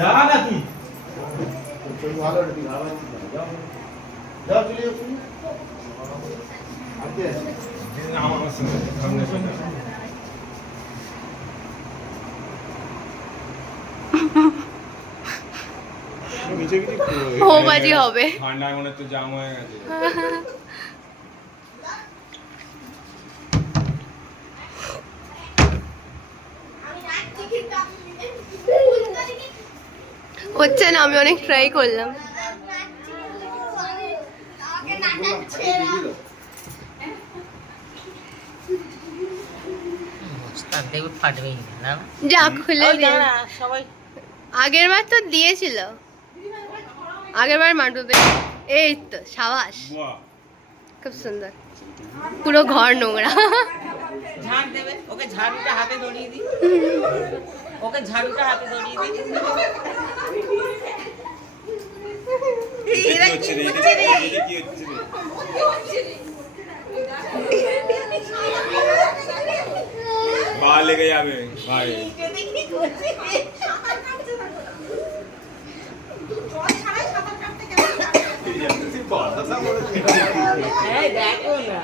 যা না তুই ভালো রেডি যাও যাও চলে যাও তুমি আজকে আমার সামনে হোবাজি হবে ঠান্ডায় মনে তো জাম হয়ে গেছে। হচ্ছে না, আমি অনেক ট্রাই করলাম। যা খুলে সবাই আগের বার তো দিয়েছিল, আগের বার মাটুতে। এই তো সাবাস, বাহ খুব সুন্দর, পুরো ঘর নোংরা। ঝাড় দেবে, ওকে ঝাড়ুটা হাতে ধরিয়ে দিই, ওকে ঝাড়ুটা হাতে ধরিয়ে দিই। এটা কি হচ্ছে রে, এটা কি হচ্ছে রে? পা লেগে যাবে ভাই। দেখো না